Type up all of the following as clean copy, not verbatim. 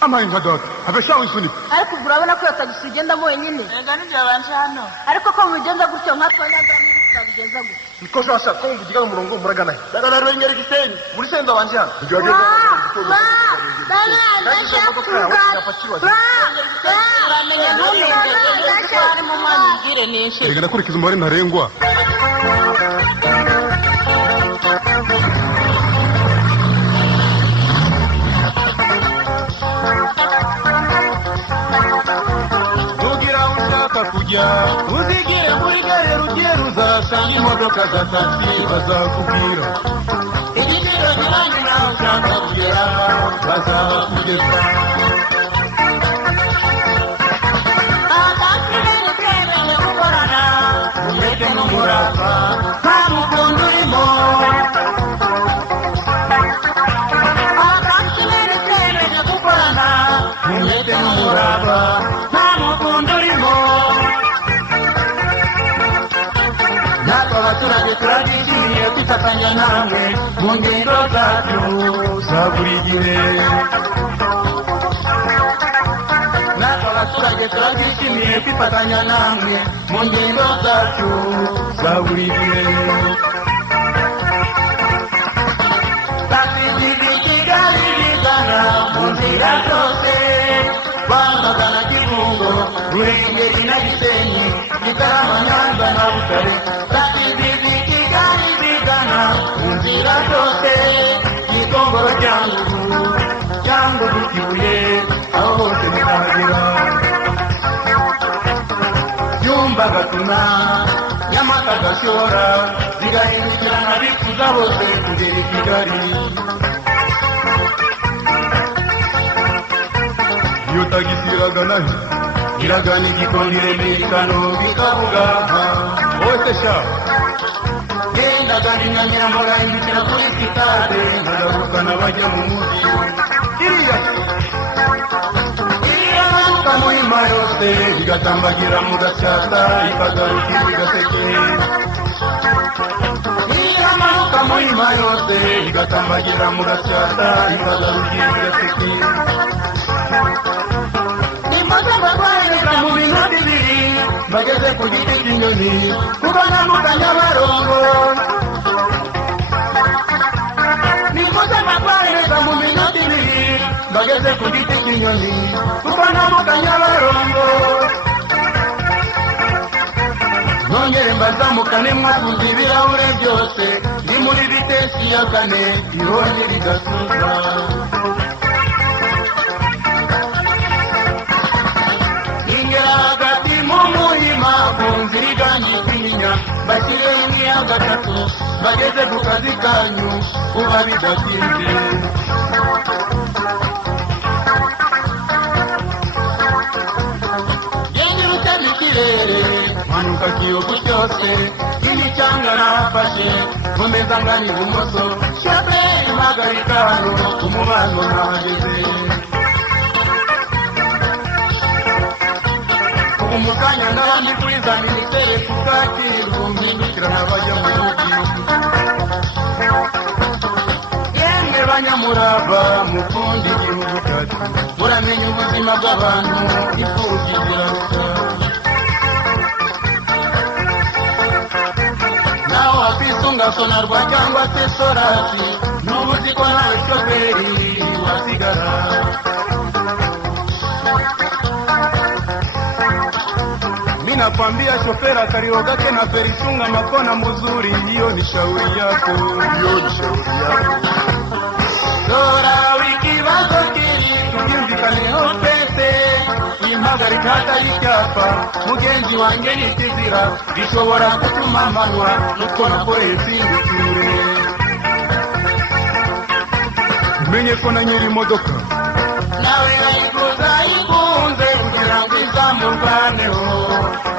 Amahinga dot abeshawe isunika ariko urabona ko yatagisi ugendamo wenyine ega nibyo banje hano ariko ko mugenza gutyo nkatwanyagara n'ibigeza gutyo niko shasha ko mugiga mu murongo muragana dagana rwengera gisenyi muri senda wanje hano reka nakurikiza umubare ntarengwa uzigire muri gare rugiye ruzasanga imodoka za taxi bazakubwira igiciro kiranye nawe ushaka kugera bazabakugeza abakirere twemenye gukorana umwete n'umurava nta mukondo urimo abakirere twemenye gukorana umwete n'umurava nta mukondo urimo abaturage turabishimiye kwifatanya namwe mu ngendo zacu za buri gihe natwe abaturage turabishimiye kwifatanya namwe mu ngendo zacu za buri gihe taxi Kigali bigana mu nzira zose Rwamagana Kibungo Ruhengeri na Gisenyi Gitarama Nyanza na Butare inzira zose Gikongoro Cyangugu Kibuye aho hose mukahagera Byumba Gatuna Nyamata Gashora zigahindukirana bifuza bose kugera i Kigali iyo tagisi iragana iragana Igikondire n'Ikano bikavuga hose sha ndagana Nyiramura indukira kuri sitade nkaragukana bajya mu mujyi iriya manuka muhima yose igatambagira mu Gasyata ikagarukira i Gaseke iriya manuka muhima yose igatambagira mu Gasyata ikagarukira i Gaseke nimaze mbarwaniriza mu minota ibiri bageze ku giti cy'inyoni kuba nyamuka Nyabarongo mu minota ibiri bageze ku giti cy'inyoni kuko ntamuka Nyabarongo nongere mbazamukane mwafunze ibirahure byose ndi muri vitesi ya kane ihonye rigasuka ingera hagati mu muhima ku nzira iganye Kinyinya bashyireho iya gatatu bageze ku kazi kanyu kuba bidatinze yengirutse mu kirere manuka Kiyovu cyose Kimicanga nafashe nkomeza ngana ibumoso shoferi mpagarika hano umubano nahageze ubu mu kanya ndabandi kuri za minisiteri ku Kacyiru mpindukira n'abajya mu mujyi yemwe banyamurava mukundi igihugu cyacu muramenya ubuzima bw'abantu imfubyi ziraruka naho wakwisunga Sonarwa cyangwa se Sorasi n'ubu uzi ko nawe shoferi wasigara nakwambia shofera Kario gake na Ferisunga Makona mzuri hiyo ni shauri yako Dora wiki bazo kiri tubyumvikane hose impagarika hatari icyapa mugenzi wanjye nitizira bishobora gutuma manwa nuko nakoreye singukure menye ko na nyiri imodoka nawe ayiguza ikunze kugira ngo izamurwaneho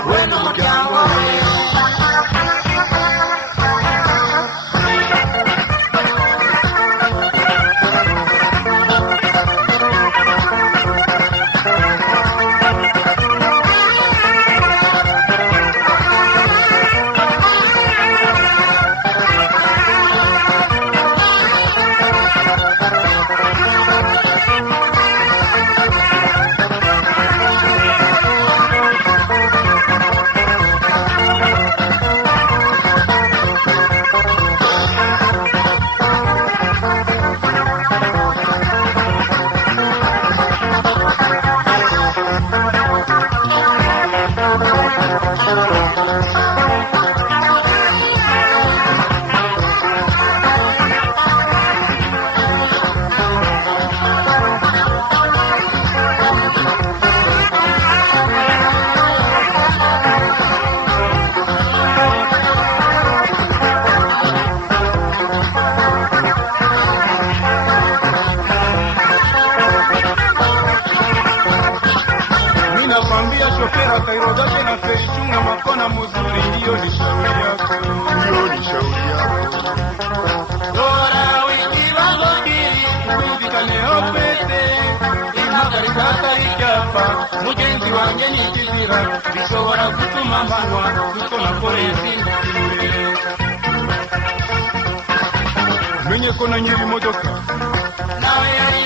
we n'umuryango we mzuri, hiyo ni shauri yako. Hiyo ni shauri yako. Dora wiki bagogiri kumvikane opete impagarika icyapa mugenzi wanjye n'ikizira bishobora gutuma mpanwa kuko nakoreye sindikure. Menye ko na nyiri imodoka nawe yari